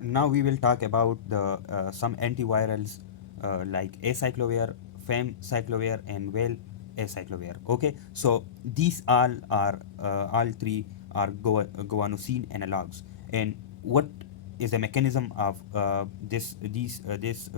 Now we will talk about the some antivirals like acyclovoir, famcyclovoir, and valacyclovoir. Okay, so these all three are guanosine analogs. And what is the mechanism of this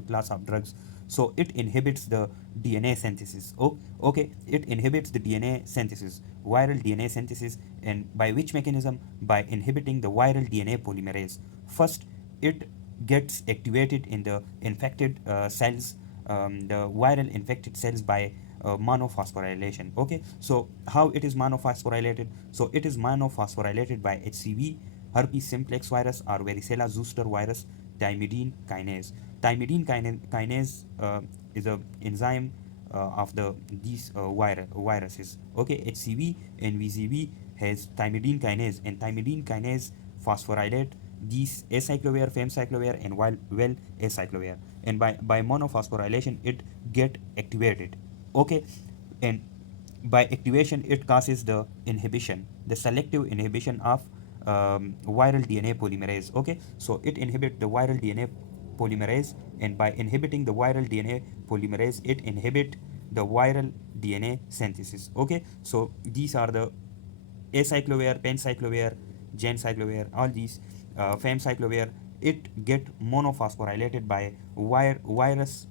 class of drugs? So it inhibits the DNA synthesis. Oh, okay, it inhibits the DNA synthesis, viral DNA synthesis. And by which mechanism? By inhibiting the viral DNA polymerase. First, it gets activated in the infected cells, the viral infected cells, by monophosphorylation. Okay, so how it is monophosphorylated? So it is monophosphorylated by HCV, herpes simplex virus, or varicella zoster virus, thymidine kinase. Thymidine kinase is a enzyme of these viruses. Okay, HCV and VZV has thymidine kinase, and thymidine kinase phosphorylate these acyclovoir, famcyclovoir, and well acyclovoir, and by monophosphorylation it get activated. Okay, and by activation it causes the inhibition, the selective inhibition of viral DNA polymerase. Okay, so it inhibit the viral DNA polymerase, and by inhibiting the viral DNA polymerase it inhibit the viral DNA synthesis. Okay, so these are the acyclovoir, pancyclovoir, gencyclovoir, all these famcyclovoir. It get monophosphorylated by virus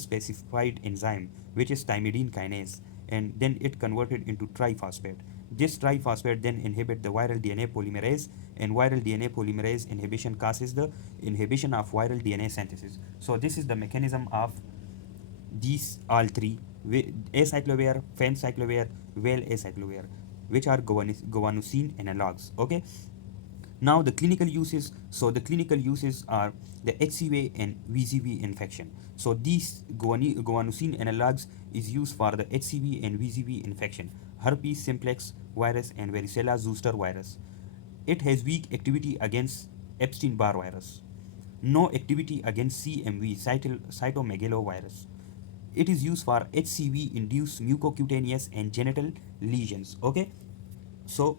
specified enzyme, which is thymidine kinase, and then it converted into triphosphate. This triphosphate then inhibit the viral DNA polymerase, and viral DNA polymerase inhibition causes the inhibition of viral DNA synthesis. So this is the mechanism of these all three: acyclovoir, famcyclovoir, valacyclovoir, which are guanosine analogs. Okay, now the clinical uses. So the clinical uses are the HCV and VZV infection. So these guanosine analogs is used for the HCV and VZV infection, herpes simplex virus and varicella zoster virus. It has weak activity against Epstein-Barr virus, no activity against CMV, cytomegalovirus. It is used for HCV induced mucocutaneous and genital lesions. Okay, so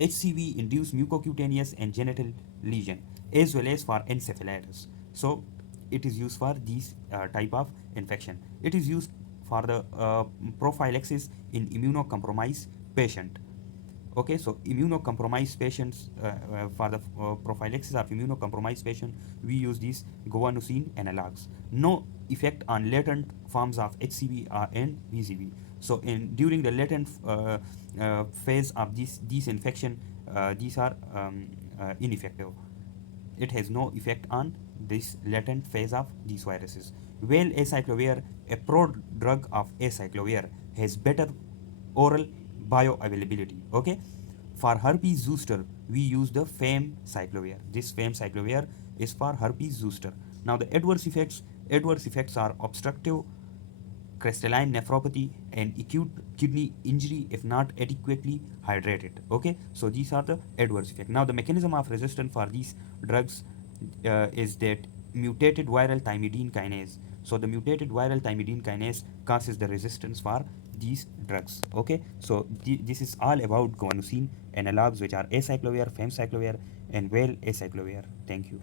HCV induced mucocutaneous and genital lesion, as well as for encephalitis. So it is used for these type of infection. It is used for the prophylaxis in immunocompromised patient. Okay, so immunocompromised patients, for the prophylaxis of immunocompromised patient, we use these guanosine analogs. No effect on latent forms of HCV and VZV. So in during the latent phase of these infection, these are ineffective. It has no effect on this latent phase of these viruses. Well, acyclovir, a prodrug of acyclovir, has better oral bioavailability. Okay, for herpes zoster, we use the famcyclovir. This famcyclovir is for herpes zoster. Now the adverse effects are obstructive crystalline nephropathy and acute kidney injury if not adequately hydrated. Okay, so these are the adverse effects. Now the mechanism of resistance for these drugs is that mutated viral thymidine kinase. So the mutated viral thymidine kinase causes the resistance for these drugs. Okay, so this is all about guanosine analogs, which are acyclovir, famcyclovir, and well acyclovir. Thank you.